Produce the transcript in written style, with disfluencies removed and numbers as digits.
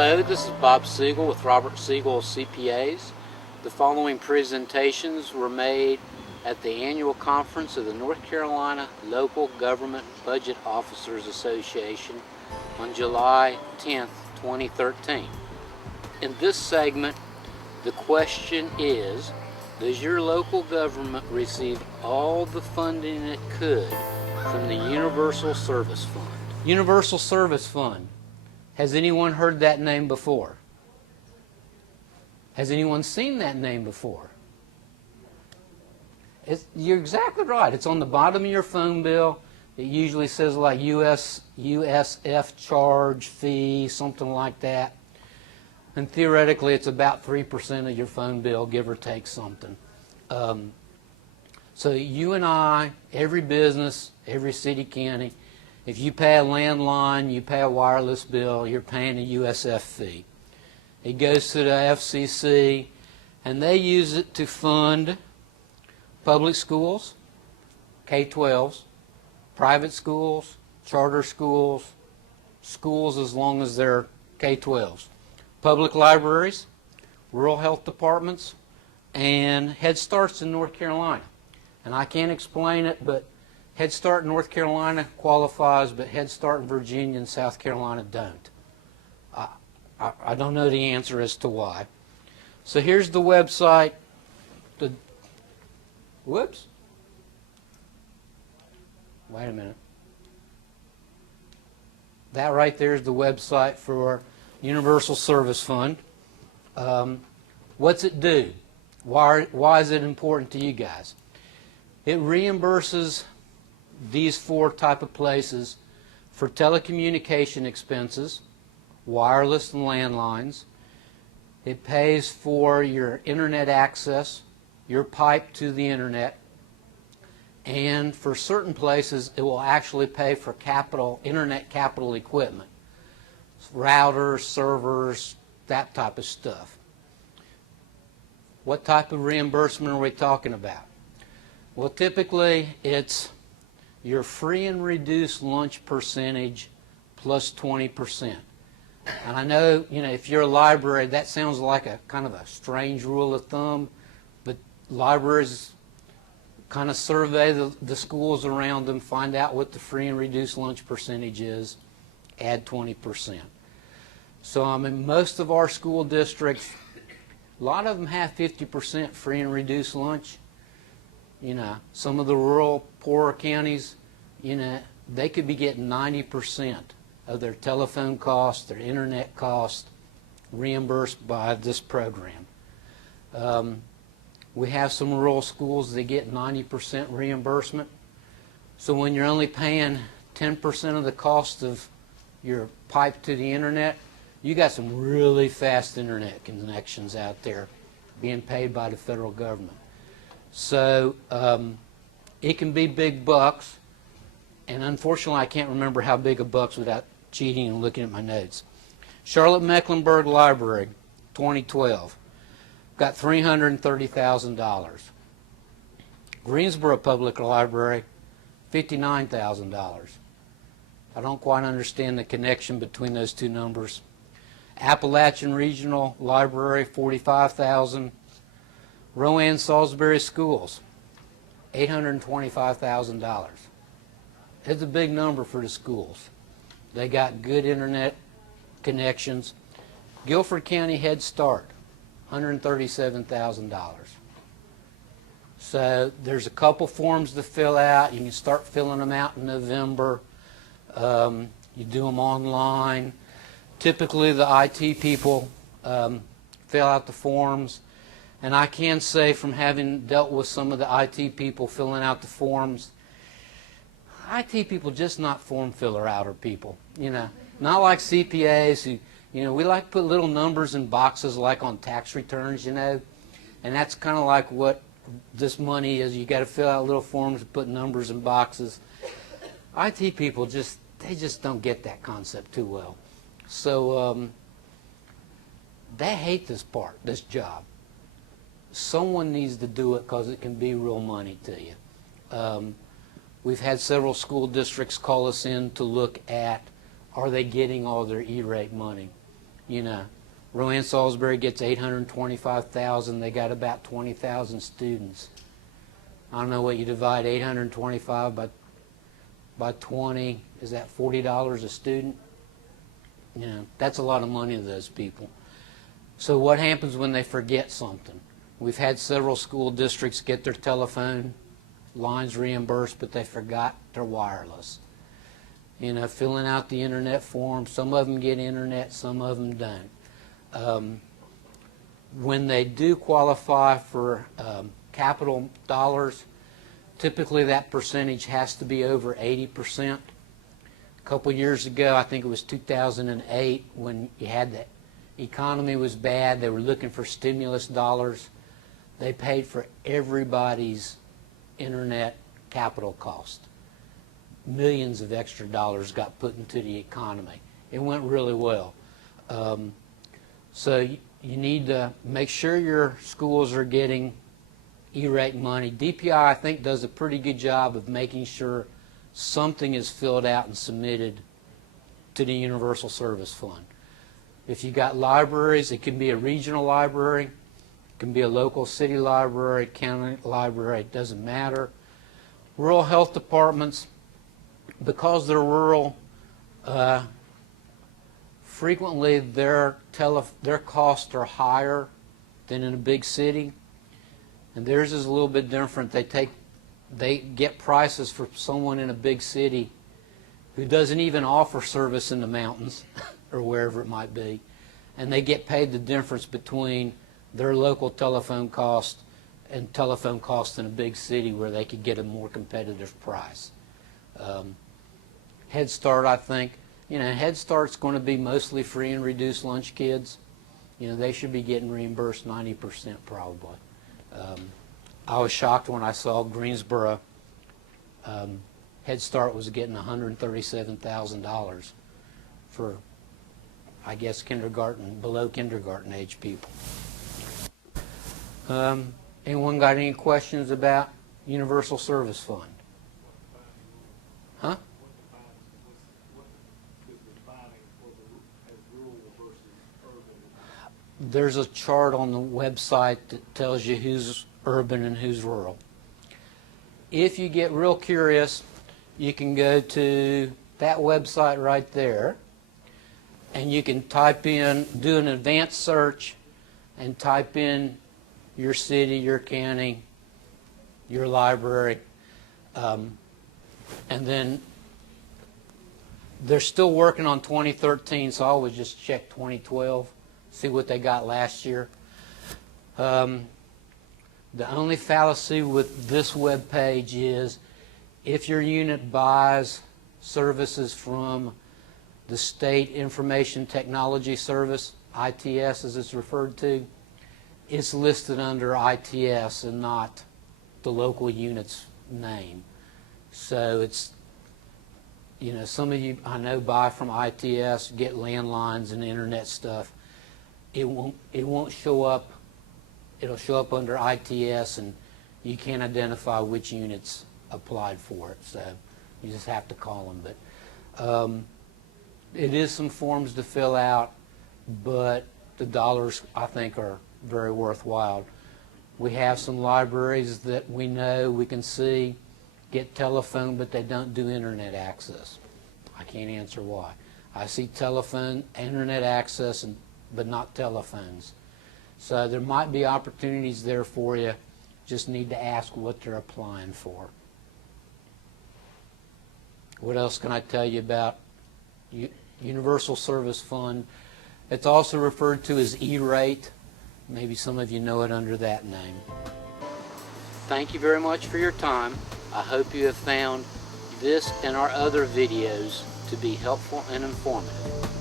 Hello, this is Bob Siegel with Robert Siegel CPAs. The following presentations were made at the annual conference of the North Carolina Local Government Budget Officers Association on July 10th, 2013. In this segment, the question is, does your local government receive all the funding it could from the Universal Service Fund? Universal Service Fund. Has anyone heard that name before? Has anyone seen that name before? You're exactly right. It's on the bottom of your phone bill. It usually says like USF charge, fee, something like that. And theoretically, it's about 3% of your phone bill, give or take something. So you and I, every business, every city, county, if you pay a landline, you pay a wireless bill, you're paying a USF fee. It goes to the FCC, and they use it to fund public schools, K-12s, private schools, charter schools, schools as long as they're K-12s, public libraries, rural health departments, and Head Starts in North Carolina. And I can't explain it, but Head Start in North Carolina qualifies, but Head Start in Virginia and South Carolina don't. I don't know the answer as to why. So here's the website. Whoops. Wait a minute. That right there is the website for Universal Service Fund. What's it do? Why is it important to you guys? It reimburses these four type of places for telecommunication expenses, wireless and landlines. It pays for your internet access, your pipe to the internet, and for certain places it will actually pay for internet capital equipment, routers, servers, that type of stuff. What type of reimbursement are we talking about? Well, typically it's your free and reduced lunch percentage plus 20%. And I know, if you're a library, that sounds like a kind of a strange rule of thumb, but libraries kind of survey the schools around them, find out what the free and reduced lunch percentage is, add 20%. So, most of our school districts, a lot of them have 50% free and reduced lunch. Some of the rural, poorer counties, they could be getting 90% of their telephone costs, their internet costs, reimbursed by this program. We have some rural schools that get 90% reimbursement. So when you're only paying 10% of the cost of your pipe to the internet, you got some really fast internet connections out there being paid by the federal government. So it can be big bucks, and unfortunately I can't remember how big a bucks without cheating and looking at my notes. Charlotte-Mecklenburg Library, 2012, got $330,000. Greensboro Public Library, $59,000. I don't quite understand the connection between those two numbers. Appalachian Regional Library, $45,000. Rowan Salisbury Schools, $825,000. It's a big number for the schools. They got good internet connections. Guilford County Head Start, $137,000. So there's a couple forms to fill out. You can start filling them out in November. You do them online. Typically the IT people fill out the forms. And I can say, from having dealt with some of the IT people filling out the forms, IT people just not form filler outer people. Not like CPAs who, we like to put little numbers in boxes like on tax returns, and that's kind of like what this money is. You got to fill out little forms and put numbers in boxes. IT people they just don't get that concept too well. So they hate this job. Someone needs to do it because it can be real money to you. We've had several school districts call us in to look at, are they getting all their E-rate money? You know, Rowan Salisbury gets $825,000. They got about 20,000 students. I don't know what you divide 825 by 20. Is that $40 a student? You know, that's a lot of money to those people. So what happens when they forget something? We've had several school districts get their telephone lines reimbursed, but they forgot their wireless. You know, filling out the internet form. Some of them get internet, some of them don't. When they do qualify for capital dollars, typically that percentage has to be over 80%. A couple years ago, I think it was 2008, when you had the economy was bad, they were looking for stimulus dollars. They paid for everybody's internet capital cost. Millions of extra dollars got put into the economy. It went really well. So you need to make sure your schools are getting E-rate money. DPI, I think, does a pretty good job of making sure something is filled out and submitted to the Universal Service Fund. If you got libraries, it can be a regional library, it can be a local city library, county library, it doesn't matter. Rural health departments, because they're rural, frequently their costs are higher than in a big city, and theirs is a little bit different. They get prices for someone in a big city who doesn't even offer service in the mountains or wherever it might be, and they get paid the difference between their local telephone cost and telephone costs in a big city where they could get a more competitive price. Head Start, I think, you know, Head Start's going to be mostly free and reduced lunch kids. You know, they should be getting reimbursed 90% probably. I was shocked when I saw Greensboro Head Start was getting $137,000 for, I guess, kindergarten, below kindergarten age people. Anyone got any questions about Universal Service Fund? Huh? There's a chart on the website that tells you who's urban and who's rural. If you get real curious, you can go to that website right there, and you can type in, do an advanced search, and type in your city, your county, your library, and then they're still working on 2013, so I always just check 2012, see what they got last year. The only fallacy with this web page is if your unit buys services from the State Information Technology Service, ITS as it's referred to, it's listed under ITS and not the local unit's name. So it's, you know, some of you I know buy from ITS, get landlines and internet stuff. It won't show up. It'll show up under ITS, and you can't identify which units applied for it. So you just have to call them. But it is some forms to fill out, but the dollars I think are very worthwhile. We have some libraries that we know, we can see, get telephone, but they don't do internet access. I can't answer why. I see telephone, internet access, but not telephones. So there might be opportunities there for you. Just need to ask what they're applying for. What else can I tell you about Universal Service Fund? It's also referred to as E-rate. Maybe some of you know it under that name. Thank you very much for your time. I hope you have found this and our other videos to be helpful and informative.